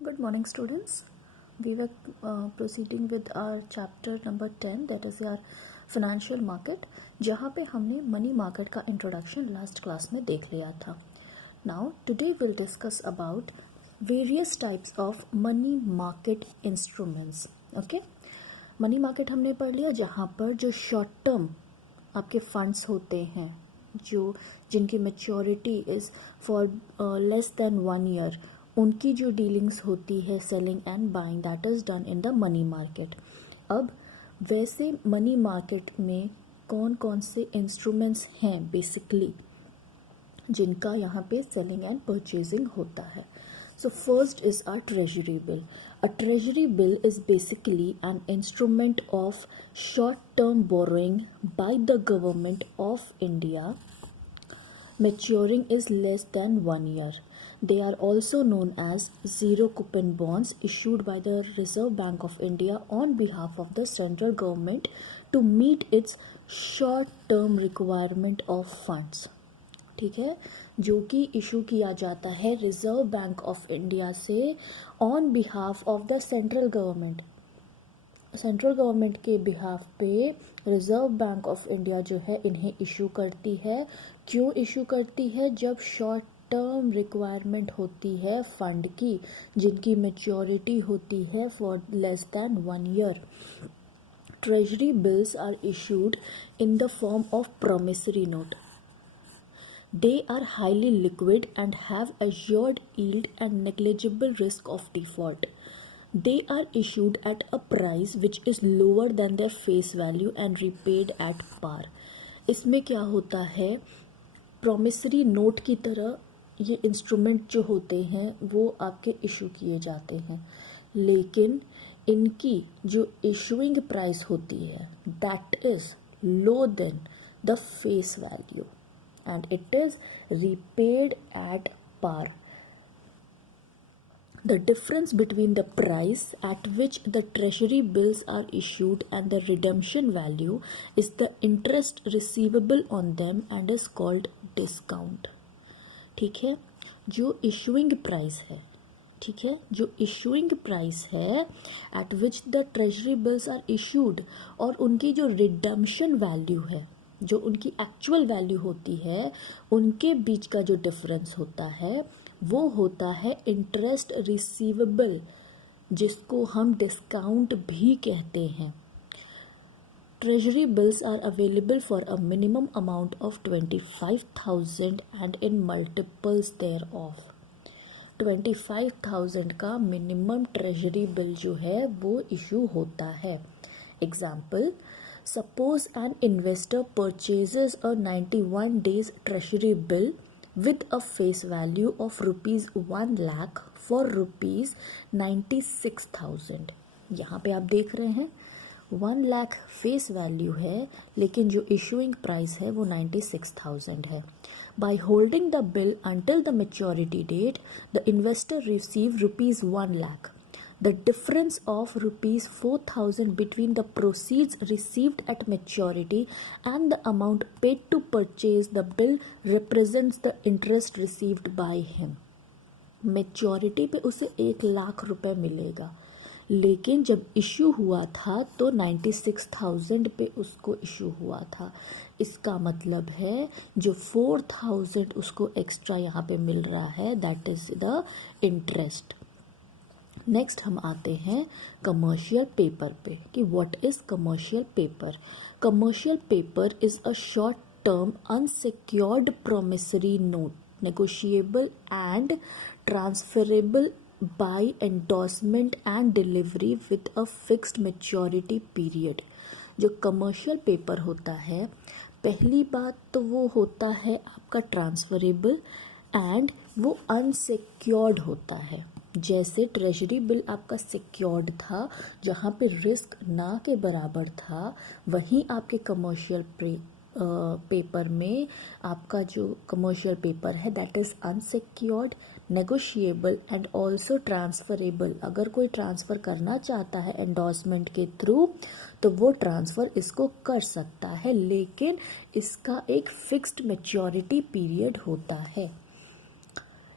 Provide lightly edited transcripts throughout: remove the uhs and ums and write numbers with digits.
Good morning, students. We were proceeding with our chapter number 10, that is our financial market, जहाँ पे हमने money market का introduction last class में देख लिया था. Now today we'll discuss about various types of money market instruments. Okay, money market हमने पढ़ लिया जहाँ पर जो शॉर्ट टर्म आपके फंड्स होते हैं जो जिनकी maturity is for less than 1 year, उनकी जो डीलिंग्स होती है selling and buying, that is done in the money market. अब वैसे मनी मार्केट में कौन कौन से इंस्ट्रूमेंट्स हैं बेसिकली जिनका यहाँ पे सेलिंग एंड परचेजिंग होता है. So first is our treasury bill. A treasury bill is basically an instrument of short-term borrowing by the government of India. Maturing is less than 1 year. They are also known as zero coupon bonds issued by the Reserve Bank of India on behalf of the central government to meet its short-term requirement of funds. ठीक है, जो कि issue किया जाता है reserve bank of India से on behalf of the central government. Central government के behalf पे रिजर्व बैंक ऑफ इंडिया जो है इन्हें इशू करती है. क्यों इशू करती है? जब शॉर्ट टर्म रिक्वायरमेंट होती है फंड की जिनकी मैच्योरिटी होती है for less than 1 year. Treasury bills are issued in the form of promissory note. They are highly liquid and have assured yield and negligible risk of default. They are issued at a price which is lower than their face value and repaid at par. इसमें क्या होता है, promissory note की तरह ये instrument जो होते हैं वो आपके इशू किए जाते हैं, लेकिन इनकी जो इशूइंग प्राइस होती है that is low than the face value and it is repaid at par. The difference between the price at which the treasury bills are issued and the redemption value is the interest receivable on them and is called discount. ठीक है, जो issuing price है, ठीक है, जो issuing price है at which the treasury bills are issued और उनकी जो रिडम्पशन वैल्यू है, जो उनकी एक्चुअल वैल्यू होती है, उनके बीच का जो डिफरेंस होता है वो होता है इंटरेस्ट रिसीवेबल, जिसको हम डिस्काउंट भी कहते हैं. Treasury bills are available for a minimum amount of 25,000 and in multiples thereof. 25,000 का मिनिमम ट्रेजरी बिल जो है वो इशू होता है. Example, suppose an investor purchases a 91 days treasury bill with a face value of rupees 1 lakh for rupees 96,000. यहाँ पे आप देख रहे हैं 1 लाख फेस वैल्यू है लेकिन जो इशूइंग प्राइस है वो 96,000 है. By holding the bill until the maturity date, the investor received rupees 1 lakh. The difference of rupees 4,000 between the proceeds received at maturity and the amount paid to purchase the bill represents the interest received by him. Maturity पे उसे 1 लाख रुपए मिलेगा, लेकिन जब issue हुआ था तो 96,000 पे उसको इशू हुआ था. इसका मतलब है जो 4,000 उसको एक्स्ट्रा यहाँ पे मिल रहा है that is the interest. Next हम आते हैं कमर्शियल पेपर पे कि what is commercial paper. Commercial paper is a short term unsecured promissory note negotiable and transferable by endorsement and delivery with a fixed maturity period. जो commercial paper होता है, पहली बात तो वो होता है आपका ट्रांसफरेबल एंड वो अनसिक्योर्ड होता है. जैसे ट्रेजरी बिल आपका सिक्योर्ड था जहाँ पे रिस्क ना के बराबर था, वहीं आपके कमर्शियल पेपर में आपका जो कमर्शियल पेपर है that is unsecured, negotiable and also transferable. अगर कोई ट्रांसफ़र करना चाहता है एंडोर्समेंट के थ्रू तो वो ट्रांसफ़र इसको कर सकता है, लेकिन इसका एक फिक्स्ड मैच्योरिटी पीरियड होता है.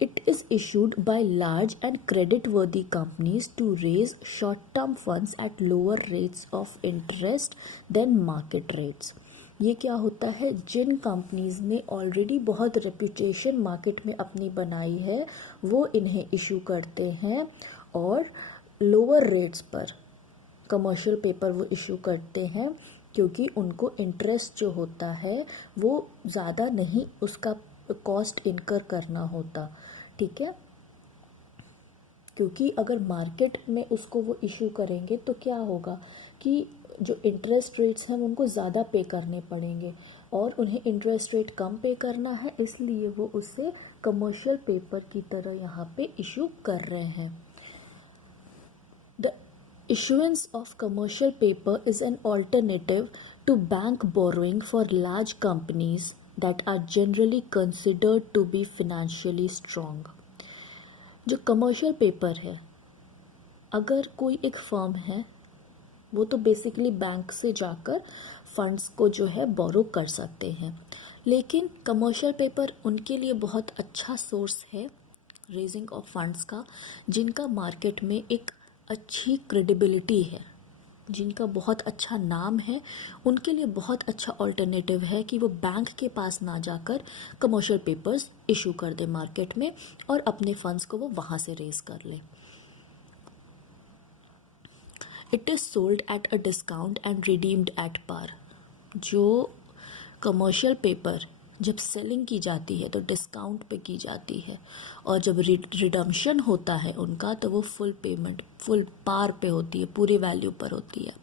It is issued by large and credit-worthy companies to raise short-term funds at lower rates of interest than market rates. ये क्या होता है, जिन कंपनीज ने ऑलरेडी बहुत रेपुटेशन मार्केट में अपनी बनाई है वो इन्हें इशू करते हैं और लोअर रेट्स पर कमर्शियल पेपर वो इशू करते हैं, क्योंकि उनको इंटरेस्ट जो होता है वो ज़्यादा नहीं उसका कॉस्ट इनकर करना होता, ठीक है। क्योंकि अगर मार्केट में उसको वो इशू करेंगे तो क्या होगा कि जो इंटरेस्ट रेट्स हैं उनको ज़्यादा पे करने पड़ेंगे और उन्हें इंटरेस्ट रेट कम पे करना है, इसलिए वो उसे कमर्शियल पेपर की तरह यहाँ पे इशू कर रहे हैं। The issuance of commercial paper is an alternative to bank borrowing for large companies that are generally considered to be financially strong. जो कमर्शियल पेपर है, अगर कोई एक फर्म है वो तो बेसिकली बैंक से जाकर फंड्स को जो है बोरो कर सकते हैं, लेकिन कमर्शियल पेपर उनके लिए बहुत अच्छा सोर्स है रेजिंग ऑफ फंड्स का, जिनका मार्केट में एक अच्छी क्रेडिबिलिटी है, जिनका बहुत अच्छा नाम है, उनके लिए बहुत अच्छा ऑल्टरनेटिव है कि वो बैंक के पास ना जाकर कमर्शियल पेपर्स इशू कर दे मार्केट में और अपने फंड्स को वो वहाँ से रेज कर ले। It is sold at a discount and redeemed at par. जो कमर्शियल पेपर जब सेलिंग की जाती है तो डिस्काउंट पे की जाती है और जब रिडम्पशन होता है उनका तो वो फुल पेमेंट फुल पार पे होती है, पूरी वैल्यू पर होती है।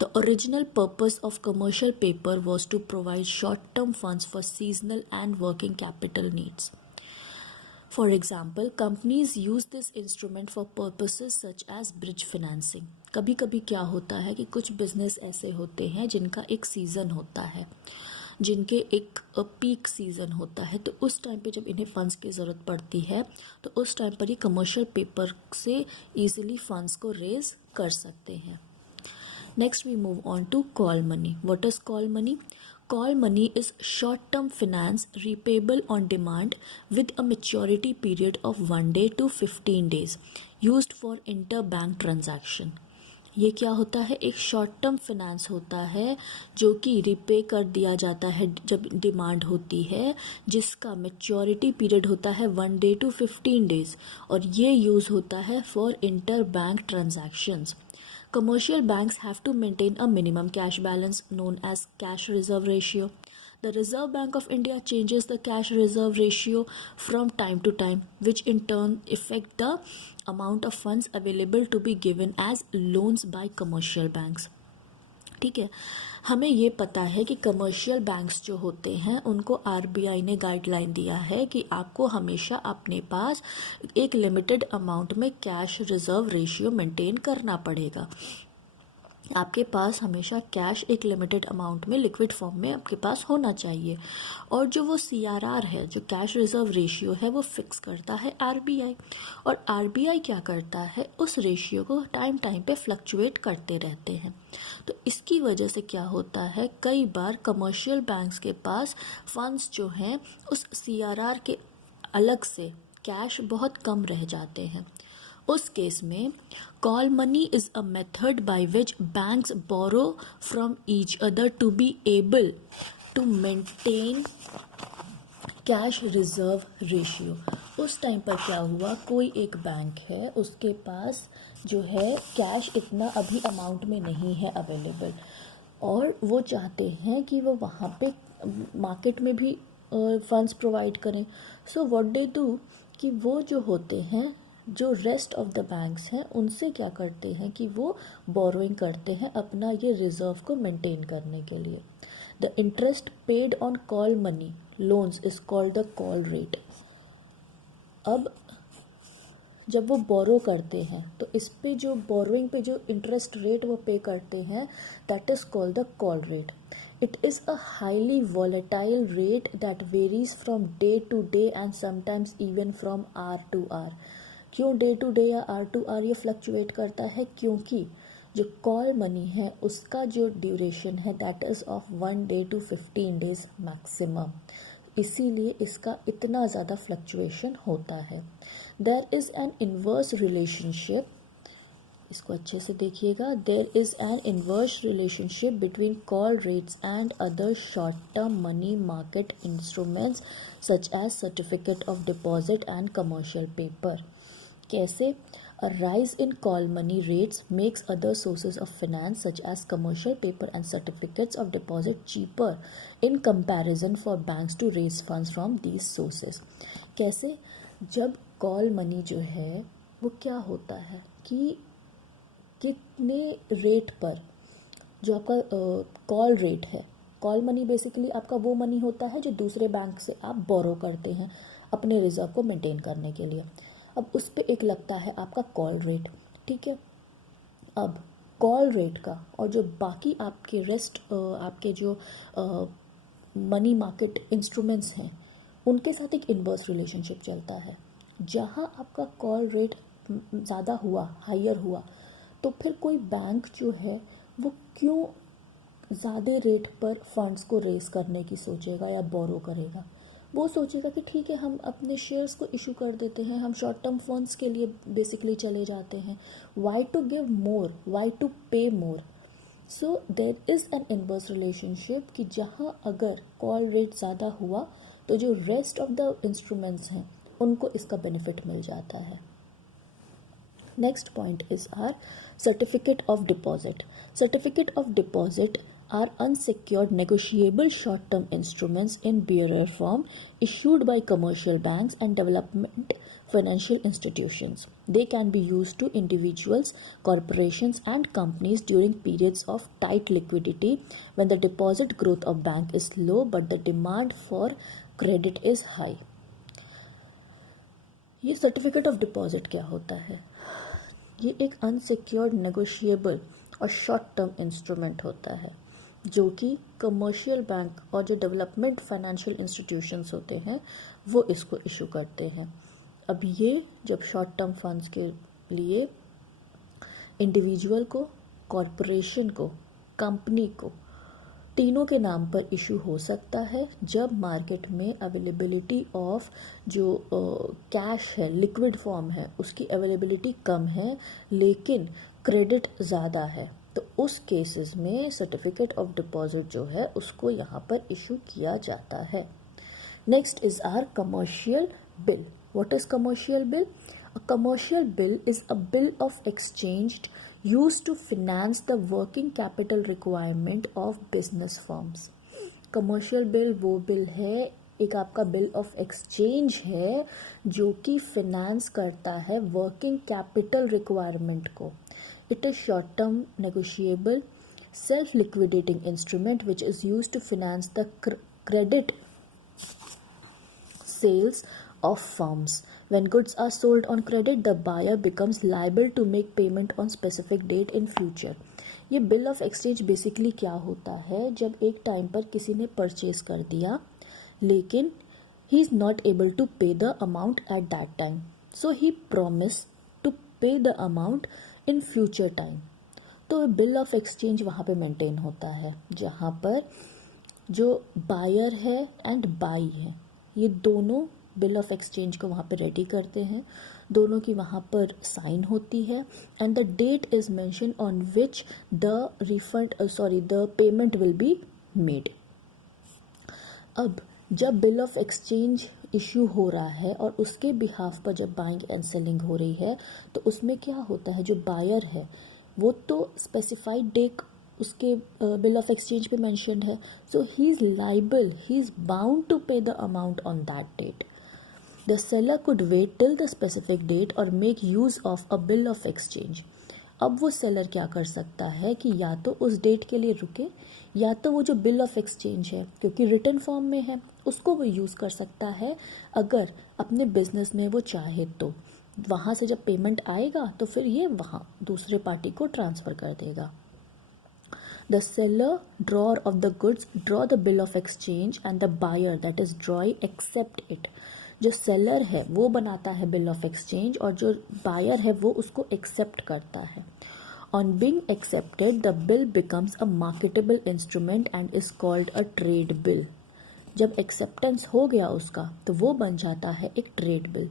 The original purpose of commercial paper was to provide short term funds for seasonal and working capital needs. For example, companies use this instrument for purposes such as bridge financing. कभी कभी क्या होता है कि कुछ बिजनेस ऐसे होते हैं जिनका एक सीज़न होता है, जिनके एक पीक सीज़न होता है, तो उस टाइम पे जब इन्हें फ़ंड्स की ज़रूरत पड़ती है तो उस टाइम पर ये कमर्शियल पेपर से ईजिली फ़ंड्स को रेज कर सकते हैं। Next, we move on to call money. What is call money? Call money is short-term finance repayable on demand with a maturity period of 1 day to 15 days, used for interbank transaction. ये क्या होता है, एक short term finance होता है जो कि repay कर दिया जाता है जब डिमांड होती है, जिसका मैच्योरिटी पीरियड होता है 1 day to 15 days और ये यूज़ होता है for inter bank transactions. Commercial banks have to maintain a minimum cash balance known as cash reserve ratio. The Reserve Bank of India changes the cash reserve ratio from time to time, which in turn affect the amount of funds available to be given as loans by commercial banks. ठीक है, हमें ये पता है कि commercial banks जो होते हैं उनको आरबीआई ने गाइडलाइन दिया है कि आपको हमेशा अपने पास एक लिमिटेड अमाउंट में कैश रिजर्व रेशियो मेंटेन करना पड़ेगा। आपके पास हमेशा कैश एक लिमिटेड अमाउंट में लिक्विड फॉर्म में आपके पास होना चाहिए, और जो वो सीआरआर है, जो कैश रिजर्व रेशियो है, वो फिक्स करता है आरबीआई, और आरबीआई क्या करता है, उस रेशियो को टाइम टाइम पे फ्लक्चुएट करते रहते हैं। तो इसकी वजह से क्या होता है, कई बार कमर्शियल बैंक्स के पास फंड्स जो हैं उस सीआरआर के अलग से कैश बहुत कम रह जाते हैं। उस केस में call money is a method by which banks borrow from each other to be able to maintain cash reserve ratio. उस टाइम पर क्या हुआ, कोई एक बैंक है, उसके पास जो है कैश इतना अभी अमाउंट में नहीं है अवेलेबल, और वो चाहते हैं कि वो वहाँ पे मार्केट में भी फंड्स प्रोवाइड करें। सो व्हाट दे डू कि वो जो होते हैं, जो रेस्ट ऑफ द बैंक्स हैं, उनसे क्या करते हैं कि वो बोरोइंग करते हैं अपना ये रिजर्व को मेंटेन करने के लिए। The interest paid on call money loans is called the call rate. अब जब वो बोरो करते हैं तो इस पे जो बोरोइंग पे जो इंटरेस्ट रेट वो पे करते हैं, that is called the call rate. It is a highly volatile rate that varies from day to day and sometimes even from hour to hour. क्यों डे टू डे या are to are ये fluctuate करता है, क्योंकि जो call money है उसका जो ड्यूरेशन है that is of 1 day to 15 days maximum. इसीलिए इसका इतना ज़्यादा फ्लक्चुएशन होता है। There is an inverse relationship, इसको अच्छे से देखिएगा, there is an inverse relationship between call rates and other short term money market instruments such as certificate of deposit and commercial paper. कैसे? A rise in call money rates makes other sources of finance such as commercial paper and certificates of deposit cheaper in comparison for banks to raise funds from these sources। कैसे? जब call money जो है वो क्या होता है कि कितने रेट पर, जो आपका कॉल रेट है, कॉल मनी बेसिकली आपका वो मनी होता है जो दूसरे बैंक से आप बोरो करते हैं अपने रिजर्व को मेंटेन करने के लिए। अब उस पे एक लगता है आपका कॉल रेट, ठीक है। अब कॉल रेट का और जो बाकी आपके रेस्ट आपके जो मनी मार्केट इंस्ट्रूमेंट्स हैं उनके साथ एक इन्वर्स रिलेशनशिप चलता है। जहाँ आपका कॉल रेट ज़्यादा हुआ, हायर हुआ, तो फिर कोई बैंक जो है वो क्यों ज़्यादा रेट पर फंड्स को रेस करने की सोचेगा या बोरो करेगा? वो सोचेगा कि ठीक है, हम अपने शेयर्स को इशू कर देते हैं, हम शॉर्ट टर्म फंड्स के लिए बेसिकली चले जाते हैं। Why to give more, why to pay more? So there is an inverse relationship कि जहाँ अगर कॉल रेट ज़्यादा हुआ तो जो रेस्ट ऑफ द इंस्ट्रूमेंट्स हैं उनको इसका बेनिफिट मिल जाता है। Next point is our certificate of deposit. Certificate of deposit are unsecured negotiable short-term instruments in bearer form issued by commercial banks and development financial institutions. They can be used to individuals, corporations and companies during periods of tight liquidity when the deposit growth of bank is low but the demand for credit is high. ये certificate of deposit क्या होता है? ये एक unsecured negotiable और short term instrument होता है जो कि कमर्शियल बैंक और जो डेवलपमेंट फाइनेंशियल इंस्टीट्यूशंस होते हैं वो इसको इशू करते हैं। अब ये जब शॉर्ट टर्म फंड्स के लिए इंडिविजुअल को, कॉरपोरेशन को, कंपनी को, तीनों के नाम पर इशू हो सकता है जब मार्केट में अवेलेबिलिटी ऑफ जो कैश है, लिक्विड फॉर्म है, उसकी अवेलेबिलिटी कम है लेकिन क्रेडिट ज़्यादा है। तो उस केसेस में सर्टिफिकेट ऑफ डिपॉजिट जो है उसको यहाँ पर इशू किया जाता है। Next is our commercial bill. What is commercial bill? A commercial bill is a bill of exchange used to finance the working capital requirement of business firms। Commercial bill वो bill है, एक आपका bill of exchange है जो कि finance करता है working capital requirement को। It is short-term negotiable self-liquidating instrument which is used to finance the credit sales of firms। When goods are sold on credit, the buyer becomes liable to make payment on specific date in future। ये bill of exchange basically क्या होता है? जब एक time पर किसी ने purchase कर दिया लेकिन he is not able to pay the amount at that time, so he promise to pay the amount in future time. तो बिल ऑफ एक्सचेंज वहाँ पे मेंटेन होता है जहाँ पर जो बायर है एंड बाई है ये दोनों बिल ऑफ एक्सचेंज को वहाँ पे रेडी करते हैं, दोनों की वहाँ पर साइन होती है and the date is mention on which the the payment will be made. अब जब बिल ऑफ एक्सचेंज इशू हो रहा है और उसके बिहाफ पर जब बाइंग एंड सेलिंग हो रही है तो उसमें क्या होता है, जो बायर है वो तो स्पेसिफाइड डेट उसके बिल ऑफ एक्सचेंज पे मेंशन्ड है, so he is liable, he is bound to pay the amount on that date. The seller could wait till the specific date और make use of a bill of exchange. अब वो seller क्या कर सकता है कि या तो उस डेट के लिए रुके या तो वो जो बिल ऑफ एक्सचेंज है क्योंकि रिटन फॉर्म में है उसको वो यूज़ कर सकता है अगर अपने बिजनेस में वो चाहे तो। वहाँ से जब पेमेंट आएगा तो फिर ये वहाँ दूसरे पार्टी को ट्रांसफ़र कर देगा। The seller, drawer of the goods, draw the bill of exchange and the buyer that is drawing accept it। जो सेलर है वो बनाता है बिल ऑफ एक्सचेंज और जो बायर है वो उसको एक्सेप्ट करता है। On being accepted, the bill becomes a marketable instrument and is called a trade bill। जब एक्सेप्टेंस हो गया उसका तो वो बन जाता है एक trade bill.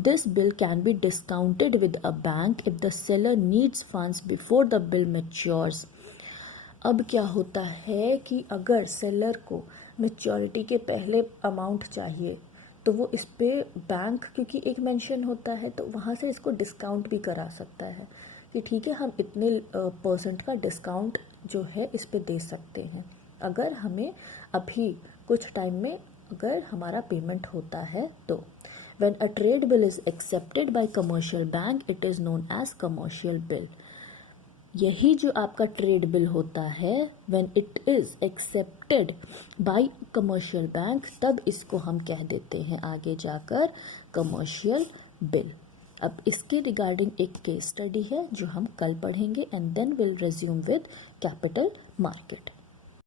This bill can be discounted with a bank if the seller needs funds before the bill matures. अब क्या होता है कि अगर सेलर को मैच्योरिटी के पहले अमाउंट चाहिए तो वो इस पे बैंक, क्योंकि एक मेंशन होता है तो वहाँ से इसको डिस्काउंट भी करा सकता है कि ठीक है हम इतने परसेंट का डिस्काउंट जो है इस पे दे सकते हैं अगर हमें अभी कुछ टाइम में अगर हमारा पेमेंट होता है तो। When a trade bill is accepted by commercial bank it is known as commercial bill. यही जो आपका ट्रेड बिल होता है when it is accepted by commercial bank, तब इसको हम कह देते हैं आगे जाकर कमर्शियल बिल। अब इसके रिगार्डिंग एक केस स्टडी है जो हम कल पढ़ेंगे and then will resume with capital market.